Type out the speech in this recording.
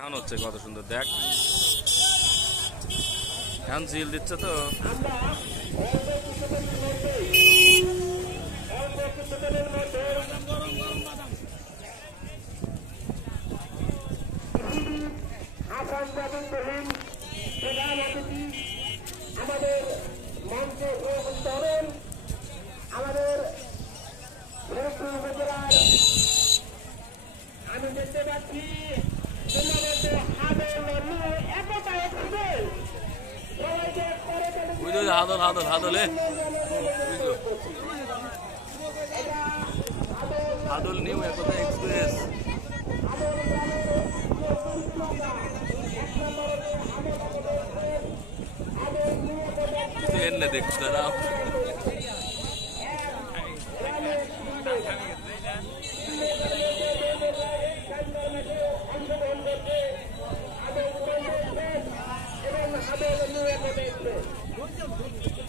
এখন হচ্ছে কত সুন্দর দেখ, এখন ঝিল দিচ্ছে তো। আমাদের মঞ্চে তরুণ আমাদের উপজেলার আমি দেখতে পাচ্ছি হাদল হাদল হাদলে হাদল নিউ একতা এক্সপ্রেস এনে দেখতে দাও। এবং